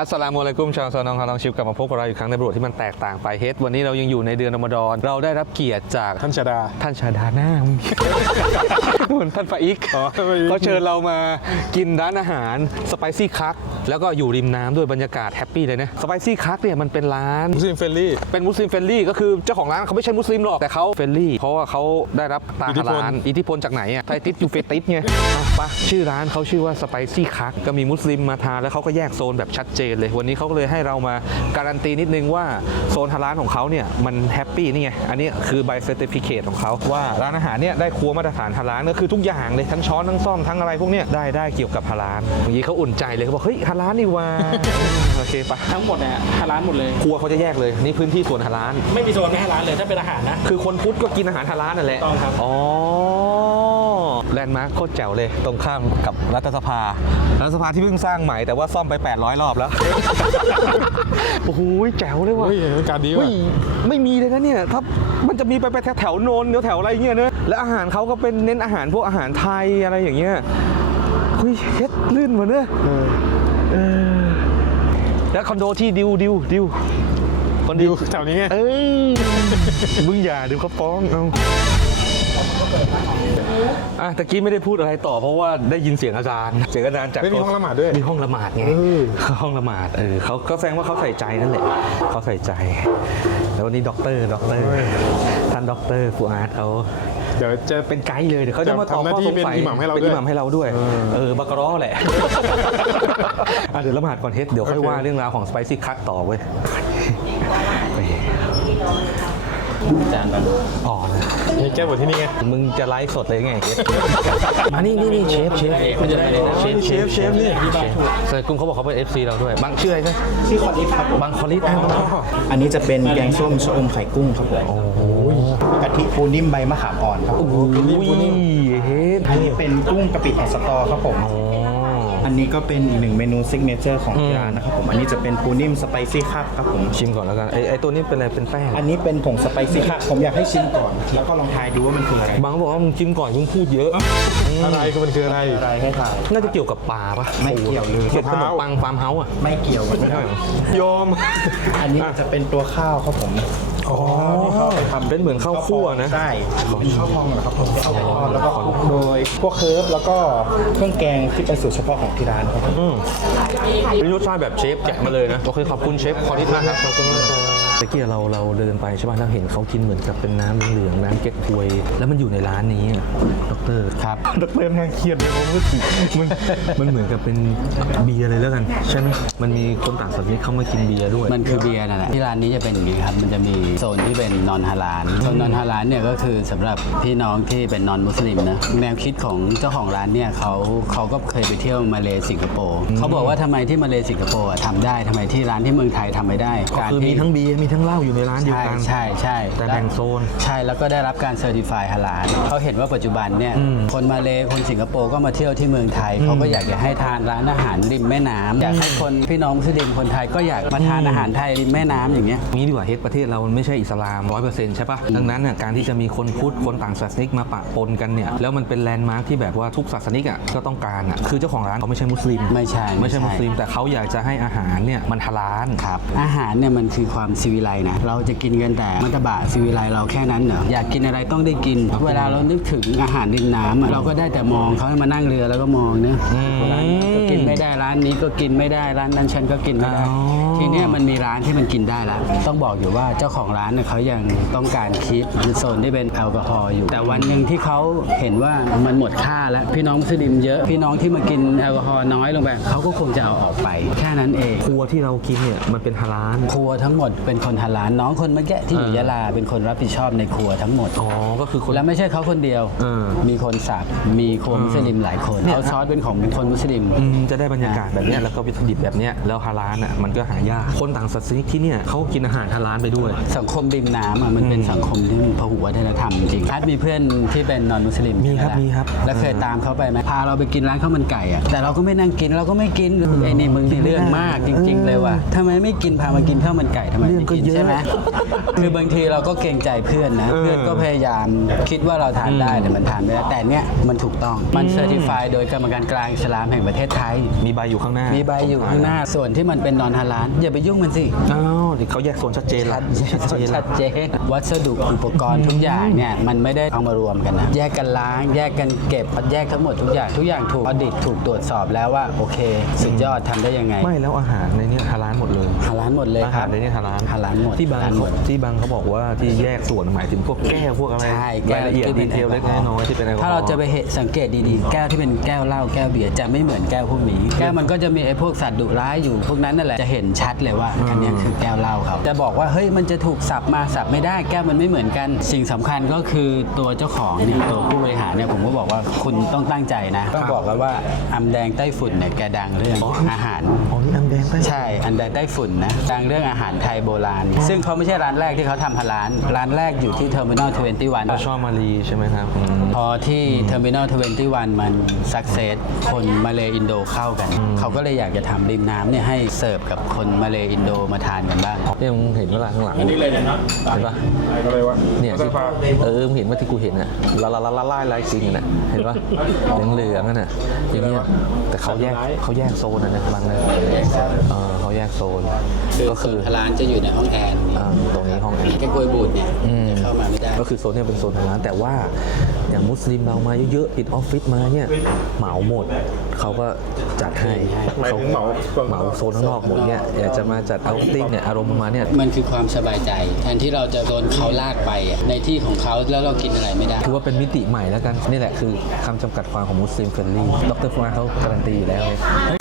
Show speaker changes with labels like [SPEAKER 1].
[SPEAKER 1] อัสสลามุอะลัยกุมชาวซอนองฮาลองชิวกลับมาพบกับเราอีกครั้งในบทที่มันแตกต่างไปเฮดวันนี้เรายังอยู่ในเดือนรอมฎอนเราได้รับเกียรติจาก
[SPEAKER 2] ท่านชาดา
[SPEAKER 1] ท่านชาดาหน้ามึง เหมือนท่านฟาอิก
[SPEAKER 2] อ๋อท่านฟาอิก
[SPEAKER 1] เขาเชิญเรามากินร้านอาหารสไปซี่คักแล้วก็อยู่ริมน้ำด้วยบรรยากาศแฮปปี้เลยนะสไปซี่คักเนี่ยมันเป็นร้าน
[SPEAKER 2] มุสลิมเฟรนลี่
[SPEAKER 1] เป็นมุสลิมเฟรนลี่ก็คือเจ้าของร้านเขาไม่ใช่มุสลิมหรอกแต่เขาเฟรนลี่เพราะว่าเขาได้รับตา
[SPEAKER 2] อิทธิ
[SPEAKER 1] ฮา
[SPEAKER 2] พล
[SPEAKER 1] ลานอิทธิพลจากไหนอะไทติสยูเฟติสไงอะ ปะชื่อร้านเขาชื่อว่าสไปซี่คักก็มีมุสลิมมาทานแล้วเขาก็แยกโซนแบบชัดเจนเลย วันนี้เขาก็เลยให้เรามาการันตีนิดนึงว่าโซนฮาลานของเขาเนี่ยมันแฮปปี้นี่ไง อันนี้คือใบเซอร์ติฟิเคตของเขาว่าร้านอาหารเนี่ยได้ครัวมาตรฐานฮาลานก็คือทุกอย่างเลยทั้งช้อนทั้งซ่อมทั้งอะไรพวกเนี้ยได้ได้เกี่ยวกับฮาลานอย่างนี้เขาอุ่นใจเลยเขาบอกเฮ้ยฮาลานนี่ว่าโอเคปะ
[SPEAKER 3] ทั้งหมดเนี่ยฮาร้านหมดเลย
[SPEAKER 1] ครัวเขาจะแยกเลยนี่พื้นที่ส่วนฮาลาน
[SPEAKER 3] ไม่มีโซนไม่ให้ร้านเลยถ้าเป็นอาหารนะ
[SPEAKER 1] คือคนพุทธก็กินอาหารฮาลาลนั่นแหละ
[SPEAKER 3] ต้องครับ
[SPEAKER 1] อ๋อ แลนด์มาร์คโคตรแจ๋วเลย ตรงข้ามกับรัฐสภา รัฐสภาที่เพิ่งสร้างใหม่แต่ว่าซ่อมไป 800 รอบแล้ว โอ้โหแจ๋วเลยว่ะ
[SPEAKER 2] เฮ้ยบรรยากาศดี
[SPEAKER 1] เฮ้
[SPEAKER 2] ว่ะ
[SPEAKER 1] ยไม่มีเลยนะเนี่ย ถ้ามันจะมีไปไปแถวแถวๆโนนแถวๆอะไรเงี้ยเนอะแล้วอาหารเขาก็เป็นเน้นอาหารพวกอาหารไทยอะไรอย่างเงี้ยเฮ้ยเฮ็ดลื่นมาเนอะ
[SPEAKER 2] เออ
[SPEAKER 1] เออแล้วคอนโดที่ดิวดิวดิวคน
[SPEAKER 2] ดิ
[SPEAKER 1] ดิ
[SPEAKER 2] ว
[SPEAKER 1] ว
[SPEAKER 2] แถวนี้ไง
[SPEAKER 1] เอ้ย มึงอย่าเดี๋ยวเขาฟ้องเอา อะตะกี้ไม่ได้พูดอะไรต่อเพราะว่าได้ยินเสียงอาจารย์ เสียงอาจารย์จาก
[SPEAKER 2] ไม่มีห้องละหมาดด้วย
[SPEAKER 1] มีห้องละหมาดไง
[SPEAKER 2] เออ
[SPEAKER 1] ห้องละหมาดเออเขาก็แสดงว่าเขาใส่ใจนั่นแหละเขาใส่ใจ แล้ววันนี้ด็อกเตอร์ด็อกเตอร์ท่านด็อกเตอร์ฟูอาร์ตเขา
[SPEAKER 2] เดี๋ยวจะ
[SPEAKER 1] เป็นไกด์เลยเดี๋ยวเขาจะมาตอบ
[SPEAKER 2] ทำหน้า
[SPEAKER 1] ข้อ
[SPEAKER 2] ที่
[SPEAKER 1] สงสัย
[SPEAKER 2] เป็นอิหม่ามให้เรา
[SPEAKER 1] เป็น
[SPEAKER 2] ด้วย
[SPEAKER 1] อิหม่ามให้เราด้วย
[SPEAKER 2] เออ
[SPEAKER 1] เออบักกะร้อแหละ อะเดี๋ยวละหมาดก่อนเฮ็ดเดี๋ยวค่อย
[SPEAKER 2] โอเค
[SPEAKER 1] ว่าเรื่องราวของสไปซี่คัทต่อเว้ยไป
[SPEAKER 3] จานมัน
[SPEAKER 1] อ๋อนะ
[SPEAKER 2] นี่แก้บทที่นี่ไง
[SPEAKER 1] มึงจะไลฟ์สดเลยไงเฮ็ดมานี่นี่นี่เชฟเชฟ
[SPEAKER 3] มันจะได้เลยนะ
[SPEAKER 1] เชฟ
[SPEAKER 2] เชฟเชฟนี่
[SPEAKER 3] ที่บ้านถูก
[SPEAKER 1] เซอร์กุ้งเขาบอกเขาเป็น FC เราด้วย บางชื่ออะไรนะ
[SPEAKER 4] ชื่อคอลิฟครับผม
[SPEAKER 1] บางคอลิสอะ
[SPEAKER 4] อันนี้จะเป็นแกงส้มชะอมไข่กุ้งครับผม
[SPEAKER 1] โอ้โห
[SPEAKER 4] กะทิปูนิ่มใบมะขามอ่อนครับผม
[SPEAKER 1] อุ้ยเฮ็ด
[SPEAKER 4] อันนี้เป็นกุ้งกะปิแอนสตอครับผม
[SPEAKER 1] อ๋อ
[SPEAKER 4] อันนี้ก็เป็นอีกหนึ่งเมนูซิกเนเจอร์ของ
[SPEAKER 1] อืม
[SPEAKER 4] ที่ร้านนะครับผม อันนี้จะเป็นปูนิ่มสไปซี่ครับครับผม
[SPEAKER 1] ชิมก่อนแล้วกันไอไอตัวนี้เป็นอะไรเป็นแป้ง
[SPEAKER 4] อันนี้เป็นผงสไปซี่ครับผมอยากให้ชิมก่อน แล้วก็ลองทายดูว่ามันคืออะไร
[SPEAKER 1] บางบอกว่ามึงชิมก่อนมึงพูดเยอะ
[SPEAKER 2] อะไรคือมันคืออะไร
[SPEAKER 4] อะไรให้ทาย
[SPEAKER 1] น่าจะเกี่ยวกับปลาปะ
[SPEAKER 4] ไม่เกี่ยวเลย
[SPEAKER 1] เกี่ยวกับขนมปังฟาร์มเฮาส์อะ
[SPEAKER 4] ไม่เกี่ยวกัน
[SPEAKER 1] ไม่ใช่เหรอ
[SPEAKER 2] โยม
[SPEAKER 4] อันนี้จะเป็นตัวข้าวครับผม
[SPEAKER 2] อ๋อ
[SPEAKER 4] ที่เขาไปทำ
[SPEAKER 1] เป็นเหมือนข้าวคั่วนะ
[SPEAKER 4] ใช่เป็นข้าวพองนะครับผมข้าวทอดแล้วก็คลุกโดยพวกเคิร์ฟแล้วก็เครื่องแกงที่เป็นสูตรเฉพาะของที่ร้านครับผม
[SPEAKER 1] อืมเป็นรสชาติแบบเชฟแกะมาเลยนะ โอเค ขอบคุณเชฟคอริสมากครับ ขอบคุณมากครับ ตะกี้เราเราเดินไปใช่ป่ะเราเห็นเขากินเหมือนกับเป็นน้ำเหลืองๆน้ำเก๊กฮวย แล้วมันอยู่ในร้านนี้อะดอกเตอร์ครับดอกเตอร์แม่งเครียดเลยผมรู้สึกมันมันเหมือนกับเป็นเบียร์เลยแล้วกัน ใช่ไหมมันมีคนต่างศาสนาเข้ามากินเบียร์ด้วย
[SPEAKER 5] มันคือเบียร์นั่นแหละที่ร้านนี้จะเป็นอย่างนี้ครับ มันจะมีโซนที่เป็นนอนฮาลาลโซนนอนฮาลาลเนี่ยก็คือสำหรับพี่น้องที่เป็นนอนมุสลิมนะแนวคิดของเจ้าของร้านเนี่ยเขาเขาก็เคยไปเที่ยวมาเลสิงคโปร์เขาบอกว่าทำไมที่มาเลสิงคโปร์อะทำได้ทำไมที่ร้านที่เมืองไทยทำไม่ได้
[SPEAKER 1] ก็คือมีทั้งเบียร์มีทั้งเหล้าอยู่ในร้านเดียว
[SPEAKER 5] ใช่
[SPEAKER 1] กัน
[SPEAKER 5] ใช่ใช่
[SPEAKER 1] แต่แบ่งโซน
[SPEAKER 5] ใช่แล้วก็ได้รับการเซอร์ติฟายฮาลาลเขาเห็นว่าปัจจุบันเนี่ยคนมาเลคนสิงคโปร์ก็มาเที่ยวที่เมืองไทยเขาก็อยากจะให้ทานร้านอาหารริมแม่น้ำอยากให้คนพี่น้องมุสลิมคนไทยก็อยากมาทานอาหารไทยริมแม่น้ำอย่างเงี้ย
[SPEAKER 1] นี้ดีกว่าเฮดประเทศเรามันไม่ใช่อิสลามร้อยเปอร์เซ็นต์ใช่ปะดังนั้นน่ะการที่จะมีคนพุทธคนต่างศาสนิกมาปะปนกันเนี่ยแล้วมันเป็นแลนด์มาร์คที่แบบว่าทุกศาสนิกอะก็ต้องการอะคือเจ้าของร้านเขาไม่ใช่มุสลิม
[SPEAKER 5] ไม่ใช่
[SPEAKER 1] ไม่ใช่มุสลิม แต่เขาอยากจะให้อาหารเนี่ยมันฮาลาล
[SPEAKER 5] ครับอาหารเนี่ยมันคือความซีวิไลซ์นะเราจะกินกันแต่มัตตบะซีวิไลซ์เราแค่นั้นเหรออยากกินอะไรต้องได้กิน เวลาเรานึกถึงอาหารริมน้ำอะเราก็ได้แต่มองเขาให้มานั่งเรือแล้วก็มองเนะร้านนี้ก็กินไม่ได้ร้านนี้ก็กินไม่ได้ร้านนั้นฉันก็กินไม่ได้
[SPEAKER 1] อ๋อ
[SPEAKER 5] ทีเนี้ยมันมีร้านที่มันกินได้แล้วต้องบอกอยู่ว่าเจ้าของร้านเนี่ยเขายังต้องการคิดโซนที่เป็นแอลกอฮอล์อยู่ แต่วันหนึ่งที่เขาเห็นว่ามันหมดค่าแล้วพี่น้องมุสลิมเยอะพี่น้องที่มากินแอลกอฮอล์น้อยลงไปเขาก็คงจะเอาออกไป แค่นั้นเอง
[SPEAKER 1] ครัวที่เรากินเนี่ยมันเป็นฮาลาล
[SPEAKER 5] ครัวทั้งหมดเป็นคนฮาลาลน้องคนเมื่อกี้ที่อยู่ยะลาเป็นคนรับผิดชอบในครัวทั้งหมด
[SPEAKER 1] อ๋อ ก็คือคน
[SPEAKER 5] และไม่ใช่เขาคนเดียว
[SPEAKER 1] เออ
[SPEAKER 5] มีคนสักมีครัวมุสลิมหลายคนเอาซอสเป็นของคนมุสลิม
[SPEAKER 1] อืมจะได้บรรยากาศแบบเนี้ยแล้วก็วัตถุดิบแบบเนี้ยแล้วฮาลาลอะมันก็หายาก คนต่างศาสนิกที่เนี่ยเขากินอาหารฮาลาลไปด้วย
[SPEAKER 5] สสังคมริมน้ำอะมันเป็นสังคมที่มันพหุวัฒนธรรมจริงๆพัดมีเพื่อนที่เป็นนอนมุสลิม
[SPEAKER 1] มีครับ
[SPEAKER 5] ใช่ไห
[SPEAKER 1] มีครับ
[SPEAKER 5] แล้วเคยตามเขาไปไหมพาเราไปกินร้านข้าวมันไก่อะแต่เราก็ไม่นั่งกินเราก็ไม่กินไอ้นี่มึงนี่เรื่องมากจริง ๆ เลยว่ะทำไมไม่กินพามากินข้าวมันไก่ทำไม
[SPEAKER 1] เรื่อง
[SPEAKER 5] ไม่
[SPEAKER 1] ก็
[SPEAKER 5] กิน
[SPEAKER 1] เยอะ
[SPEAKER 5] ใช่ไหมคือบางทีเราก็เกรงใจเพื่อนนะ
[SPEAKER 1] เออ
[SPEAKER 5] เพื่อนก็พยายามคิดว่าเราทานได้แต่มันทานไม่ได้แต่เนี้ยมันถูกต้องมันเซอร์ติฟายโดยกรรมการกลางอิสลามแห่งประเทศไทย
[SPEAKER 1] มีใบอยู่ข้างหน้า
[SPEAKER 5] มี
[SPEAKER 1] มี
[SPEAKER 5] ใบอยู่ข้างหน้าส่วนที่มันเป็นนอนฮาลาลอย่าไปยุ่งมันสิ
[SPEAKER 1] อ้าวเดี๋ยวเขาแยกโซนชัดเจน
[SPEAKER 5] ชั
[SPEAKER 1] ละ
[SPEAKER 5] ดเจน
[SPEAKER 1] ชัดเจน
[SPEAKER 5] ชั
[SPEAKER 1] ละ
[SPEAKER 5] ดเจนวัสดุอุปกรณ์ทุกอย่างเนี่ยมันไม่ได้เอามารวมกันนะแยกกันล้าง แยกกันเก็บแยกทั้งหมดทุกอย่างทุกอย่างถูกอดิตถูกตรวจสอบแล้วว่าโอเค สุดยอดทำได้ยังไง
[SPEAKER 1] ไม่แล้วอาหารในเนี้ฮาลาลห มดเลย
[SPEAKER 5] ฮาลาลหมดเลย
[SPEAKER 1] อา
[SPEAKER 5] ค
[SPEAKER 1] หา
[SPEAKER 5] รั
[SPEAKER 1] ร
[SPEAKER 5] บ
[SPEAKER 1] ในนี้ฮาลาล
[SPEAKER 5] ฮาลาลหมด
[SPEAKER 1] ที่บาง
[SPEAKER 5] ฮาลาลหมด
[SPEAKER 1] ที่บางเขาบอกว่าที่แยกส่วนหมายถึงพวกแก้วพวกอะไร
[SPEAKER 5] ใช่
[SPEAKER 1] รายละเอียด
[SPEAKER 5] ที่
[SPEAKER 1] ดี
[SPEAKER 5] ป็น
[SPEAKER 1] เทลเล็กน้อยที่เป็นแอลกอฮอล์
[SPEAKER 5] ถ้าเราจะไปเห็นสังเกตดีๆ แก้วที่เป็นแก้วเหล้าแก้วเบียร์จะไม่เหมือนแก้วพวกนี้แก้วมันก็จะมีไอ้พวกสัตว์ดุร้ายอยู่ พวกนั้นนั่นแหละจะเห็นชัดเลยว่าอันเนี้ยคือแก้วเหล้าเขาจะบอกว่าเฮ้ยมันจะถูกสับมาสับไม่ได้แก้วมันไม่เหมือนกัน สิ่งสำคัญก็คือตัวเจ้าของเนี่ยตัวผู้บริหารเนี่ยผมก็บอกว่าคุณต้องตั้งใจนะต้องบอกกันว่าอำแดงไต้ฝุ่นเนี่ยแกดังเรื่องอาหาร
[SPEAKER 1] อ๋อนี่อันแดงไป
[SPEAKER 5] ใช่ อันใดใต้ฝุ่นนะดังเรื่องอาหารไทยโบราณ ซึ่งเขาไม่ใช่ร้านแรกที่เขาทำพาร้าน ร้านแรกอยู่ที่เทอร์มินอล21
[SPEAKER 1] เราชอบมารีใช่ไหมครับอืม
[SPEAKER 5] พอที่เทอร์มินอล21 มันสักเซสคนมาเลอินโดเข้ากัน เขาก็เลยอยากจะทำริมน้ำเนี่ยให้เสิร์ฟกับคนมาเลอินโดมาทานกันบ้าง
[SPEAKER 1] เนี่ยมึงเห็นเวลาข้างหลัง
[SPEAKER 3] อันนี้เลยเนี่ยนะ
[SPEAKER 1] เห็นปะ
[SPEAKER 2] อะไรวะ
[SPEAKER 1] เนี่ยที่เออมึงเห็นว่าที่กูเห็นอะละละละละลายลายจริงอะนะเห็นปะเหลืองๆนั่นน่ะอย่างเงี้ยแต่เขาแยกเขาแยกโซนอะนะบางนะเออเขาแยกโซนก็คือ
[SPEAKER 5] ร้านจะอยู่ในห้องแอร์
[SPEAKER 1] อ่าตรงนี้ห้องแอร์
[SPEAKER 5] แกกวยบูดเนี่ย
[SPEAKER 1] อืม
[SPEAKER 5] จะเข้ามาไม่ได้
[SPEAKER 1] ก็คือโซนเนี่ยเป็นโซนทางร้านแต่ว่าอย่างมุสลิมเรามาเยอะๆติดออฟฟิศมาเนี่ยเหมาหมดเขาก็จัดให้
[SPEAKER 2] หมายถึงเหมา
[SPEAKER 1] เหมาโซนข้างนอกหมดเนี่ยอยากจะมาจัดเอาติ้งเนี่ยอารมณ์ประมาณเนี่ย
[SPEAKER 5] มันคือความสบายใจแทนที่เราจะโดนเขาลากไปอะในที่ของเขาแล้วเรากินอะไรไม่ได้
[SPEAKER 1] ถือว่าเป็นมิติใหม่แล้วกัน นี่แหละคือคำจำกัดความของมุสลิมเฟรนลี่ดรฟรานเขาการันตีอยู่แล้วเลย